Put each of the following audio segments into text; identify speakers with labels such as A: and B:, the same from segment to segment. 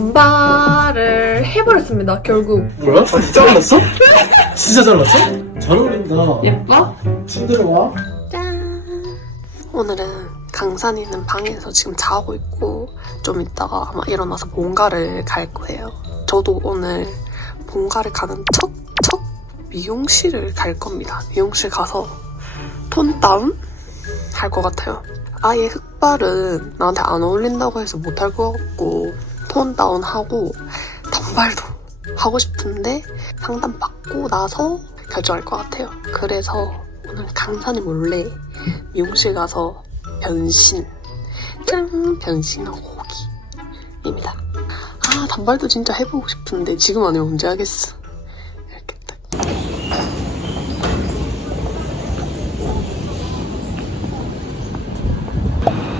A: 단발을 해버렸습니다, 결국.
B: 뭐야? 아, 잘랐어? 진짜 잘랐어? 잘 어울린다.
A: 예뻐?
B: 침대로 와.
A: 짠. 오늘은 강산이는 방에서 지금 자고 있고 좀 이따가 아마 일어나서 본가를 갈 거예요. 저도 오늘 본가를 가는 첫, 첫 미용실을 갈 겁니다. 미용실 가서 톤 다운 할 것 같아요. 아예 흑발은 나한테 안 어울린다고 해서 못 할 것 같고 톤 다운 하고 단발도 하고 싶은데 상담 받고 나서 결정할 것 같아요. 그래서 오늘 강산이 몰래 미용실 가서 변신 짠 변신하고 오기입니다. 아 단발도 진짜 해보고 싶은데 지금 아니면 언제 하겠어. 이렇게 딱.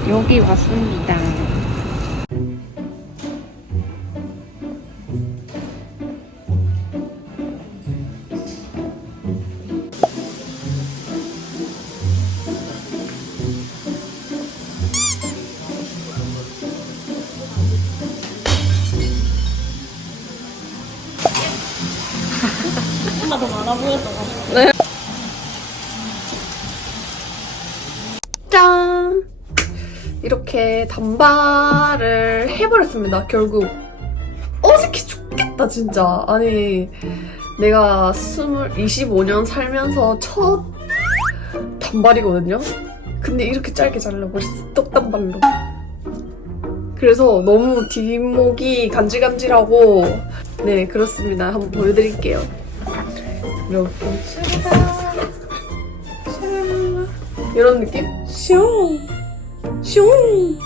C: 여기 왔습니다.
A: 짠! 이렇게 단발을 해버렸습니다, 결국. 어색해 죽겠다, 진짜. 아니, 내가 20, 25년 살면서 첫 단발이거든요? 근데 이렇게 짧게 잘라버렸어, 떡단발로. 그래서 너무 뒷목이 간질간질하고, 네, 그렇습니다. 한번 보여드릴게요. 이렇게. 샤라라. 이런 느낌? 슝! 슝!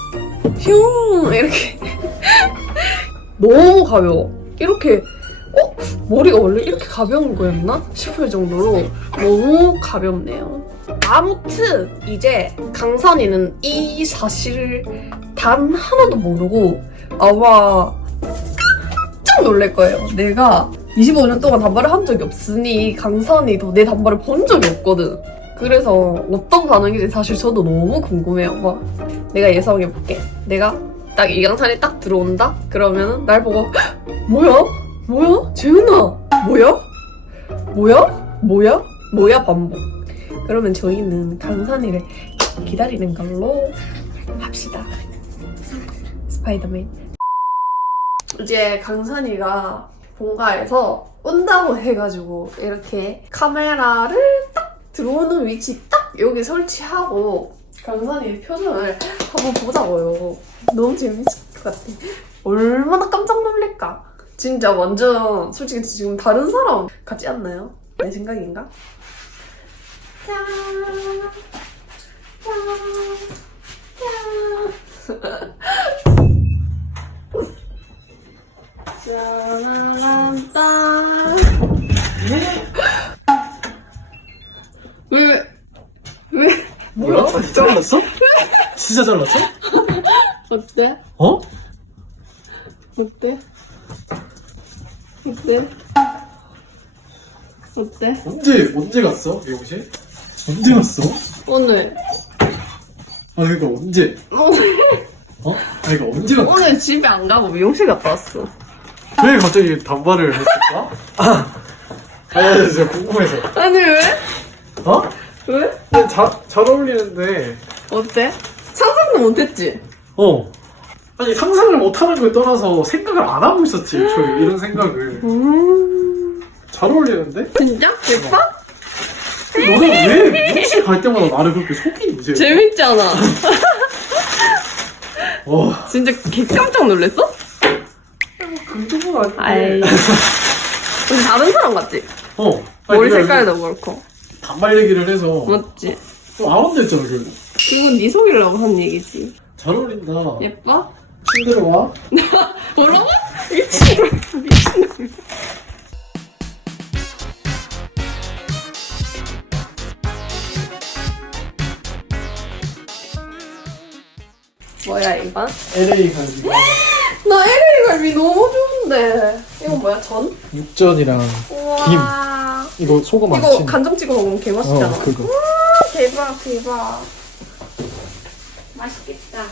A: 슝! 이렇게. 너무 가벼워. 이렇게, 어? 머리가 원래 이렇게 가벼운 거였나? 싶을 정도로 너무 가볍네요. 아무튼, 이제 강산이는 이 사실을 단 하나도 모르고 아마 깜짝 놀랄 거예요. 내가 25년 동안 단발을 한 적이 없으니 강산이도 내 단발을 본 적이 없거든. 그래서 어떤 반응인지 사실 저도 너무 궁금해요. 막 내가 예상해볼게. 내가 딱 이강산이 딱 들어온다? 그러면은 날 보고 "헉, 뭐야? 뭐야? 재은아 뭐야? 뭐야? 뭐야? 뭐야 반복. 그러면 저희는 강산이를 기다리는 걸로 합시다. 스파이더맨. 이제 강산이가 본가에서 온다고 해가지고 이렇게 카메라를 딱 들어오는 위치 딱 여기 설치하고 강산이의 표정을 한번 보자고요. 너무 재밌을 것 같아. 얼마나 깜짝 놀랄까? 진짜 완전 솔직히 지금 다른 사람 같지 않나요? 내 생각인가? 짠! 짠! 짠! 왜? 왜?
B: 뭐야? 아, 잘랐어? 진짜 잘랐어?
A: 어때?
B: 어?
A: 어때? 어때? 어때?
B: 언제, 언제 갔어? 미용실? 언제 갔어?
A: 오늘
B: 아, 그니까 언제?
A: 오늘
B: 어? 아, 그니까 언제 갔어?
A: 오늘 집에 안 가고 미용실 갔다 왔어.
B: 왜 갑자기 단발을 했을까? 아, 아, 나 진짜 궁금해서.
A: 아니 왜?
B: 어?
A: 왜?
B: 근데 자, 잘 어울리는데,
A: 어때? 상상도 못했지?
B: 어. 아니, 상상을 못하는 걸 떠나서 생각을 안 하고 있었지, 애초에. 이런 생각을.
A: 음
B: 잘 어울리는데?
A: 진짜? 예뻐?
B: 너는 왜 미용실 갈 때마다 나를 그렇게 속이니, 이제?
A: 재밌잖아.
B: 와,
A: 진짜 개 깜짝 놀랐어? 아이.
B: 아닌데.
A: 근데 다른 사람 같지?
B: 어. 아니,
A: 머리
B: 그게
A: 색깔도 그렇고.
B: 단발 얘기를 해서.
A: 맞지?
B: 좀 아름다웠잖아, 그래도.
A: 그건 네 속이려고 한 얘기지.
B: 잘 어울린다.
A: 예뻐?
B: 침대로 와.
A: 뭐라고? 미친놈. 미친놈. 뭐야 이건?
B: LA 갈비.
A: 나 LA 갈비 너무 좋 은데. 이거 뭐야 전?
B: 육전이랑
A: 우와.
B: 이거 소금 안
A: 이거
B: 친.
A: 간장 찍어 먹으면 개 맛있잖아.
B: 어, 그거.
A: 대박 대박. 맛있겠다.